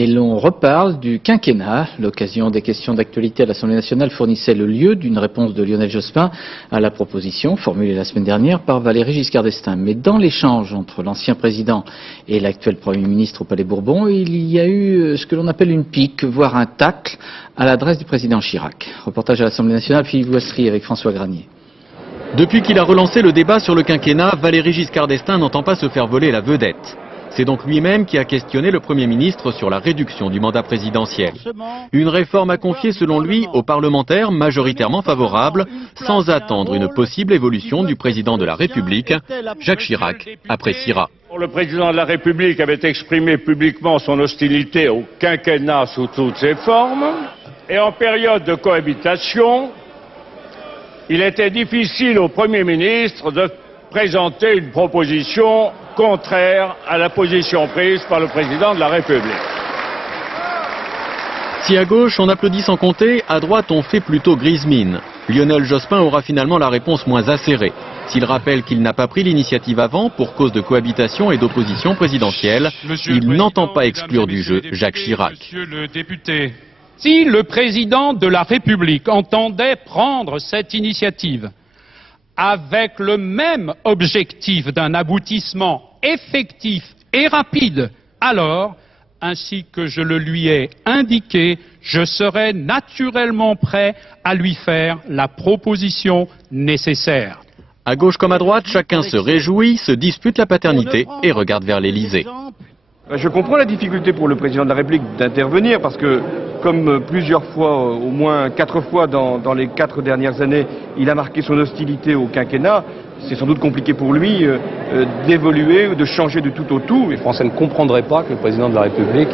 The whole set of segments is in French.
Et l'on reparle du quinquennat. L'occasion des questions d'actualité à l'Assemblée nationale fournissait le lieu d'une réponse de Lionel Jospin à la proposition formulée la semaine dernière par Valéry Giscard d'Estaing. Mais dans l'échange entre l'ancien président et l'actuel Premier ministre au Palais Bourbon, il y a eu ce que l'on appelle une pique, voire un tacle à l'adresse du président Chirac. Reportage à l'Assemblée nationale, Philippe Boissry avec François Granier. Depuis qu'il a relancé le débat sur le quinquennat, Valéry Giscard d'Estaing n'entend pas se faire voler la vedette. C'est donc lui-même qui a questionné le Premier ministre sur la réduction du mandat présidentiel. Une réforme à confier selon lui aux parlementaires majoritairement favorables, sans attendre une possible évolution du président de la République. Jacques Chirac appréciera. Le président de la République avait exprimé publiquement son hostilité au quinquennat sous toutes ses formes. Et en période de cohabitation, il était difficile au Premier ministre de présenter une proposition contraire à la position prise par le président de la République. Si à gauche on applaudit sans compter, à droite on fait plutôt grise mine. Lionel Jospin aura finalement la réponse moins acérée. S'il rappelle qu'il n'a pas pris l'initiative avant pour cause de cohabitation et d'opposition présidentielle, il n'entend pas exclure du jeu Jacques Chirac. Monsieur le député, si le président de la République entendait prendre cette initiative avec le même objectif d'un aboutissement effectif et rapide, alors, ainsi que je le lui ai indiqué, je serai naturellement prêt à lui faire la proposition nécessaire. À gauche comme à droite, chacun se réjouit, se dispute la paternité et regarde vers l'Élysée. Je comprends la difficulté pour le président de la République d'intervenir parce que, comme plusieurs fois, au moins 4 fois dans les 4 dernières années, il a marqué son hostilité au quinquennat, c'est sans doute compliqué pour lui d'évoluer, de changer de tout au tout. Les Français ne comprendraient pas que le président de la République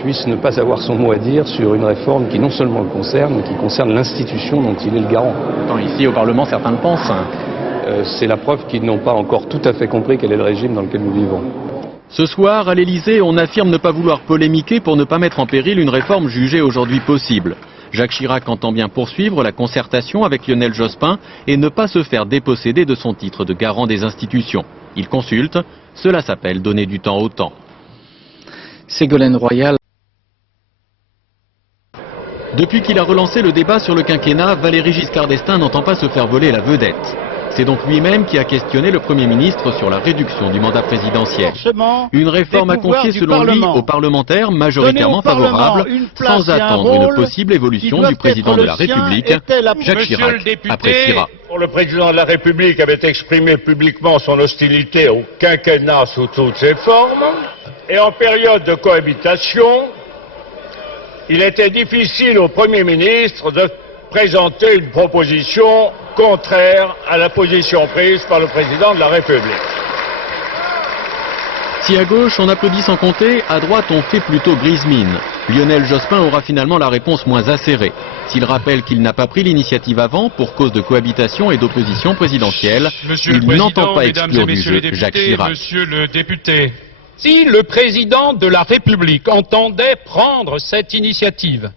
puisse ne pas avoir son mot à dire sur une réforme qui non seulement le concerne, mais qui concerne l'institution dont il est le garant. Ici au Parlement, certains le pensent. C'est la preuve qu'ils n'ont pas encore tout à fait compris quel est le régime dans lequel nous vivons. Ce soir, à l'Élysée, on affirme ne pas vouloir polémiquer pour ne pas mettre en péril une réforme jugée aujourd'hui possible. Jacques Chirac entend bien poursuivre la concertation avec Lionel Jospin et ne pas se faire déposséder de son titre de garant des institutions. Il consulte, cela s'appelle donner du temps au temps. Ségolène Royal. Depuis qu'il a relancé le débat sur le quinquennat, Valéry Giscard d'Estaing n'entend pas se faire voler la vedette. C'est donc lui-même qui a questionné le Premier ministre sur la réduction du mandat présidentiel. Une réforme à confier selon lui aux parlementaires majoritairement favorables, sans attendre une possible évolution du président de la République. Jacques Chirac appréciera. Le président de la République avait exprimé publiquement son hostilité au quinquennat sous toutes ses formes. Et en période de cohabitation, il était difficile au Premier ministre de présenter une proposition contraire à la position prise par le président de la République. Si à gauche on applaudit sans compter, à droite on fait plutôt grise mine. Lionel Jospin aura finalement la réponse moins acérée. S'il rappelle qu'il n'a pas pris l'initiative avant pour cause de cohabitation et d'opposition présidentielle, il n'entend pas exclure du jeu Jacques Chirac. Monsieur le député, si le président de la République entendait prendre cette initiative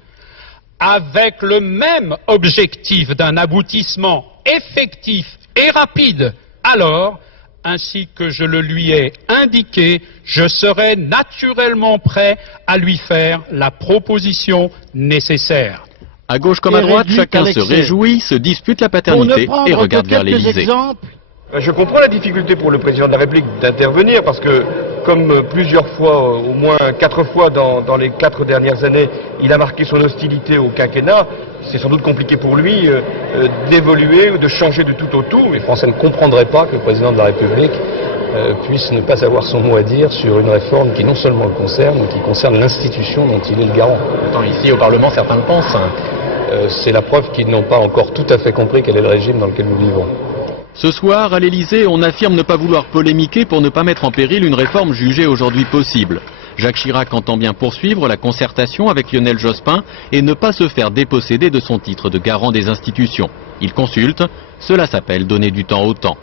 avec le même objectif d'un aboutissement effectif et rapide, alors, ainsi que je le lui ai indiqué, je serai naturellement prêt à lui faire la proposition nécessaire. À gauche comme à droite, chacun se réjouit, se dispute la paternité et regarde vers l'Élysée. Je comprends la difficulté pour le président de la République d'intervenir parce que, comme plusieurs fois, au moins 4 fois dans les 4 dernières années, il a marqué son hostilité au quinquennat, c'est sans doute compliqué pour lui d'évoluer, de changer de tout au tout. Les Français ne comprendraient pas que le président de la République puisse ne pas avoir son mot à dire sur une réforme qui non seulement le concerne, mais qui concerne l'institution dont il est le garant. Ici au Parlement, certains le pensent. C'est la preuve qu'ils n'ont pas encore tout à fait compris quel est le régime dans lequel nous vivons. Ce soir, à l'Élysée, on affirme ne pas vouloir polémiquer pour ne pas mettre en péril une réforme jugée aujourd'hui possible. Jacques Chirac entend bien poursuivre la concertation avec Lionel Jospin et ne pas se faire déposséder de son titre de garant des institutions. Il consulte, cela s'appelle donner du temps au temps.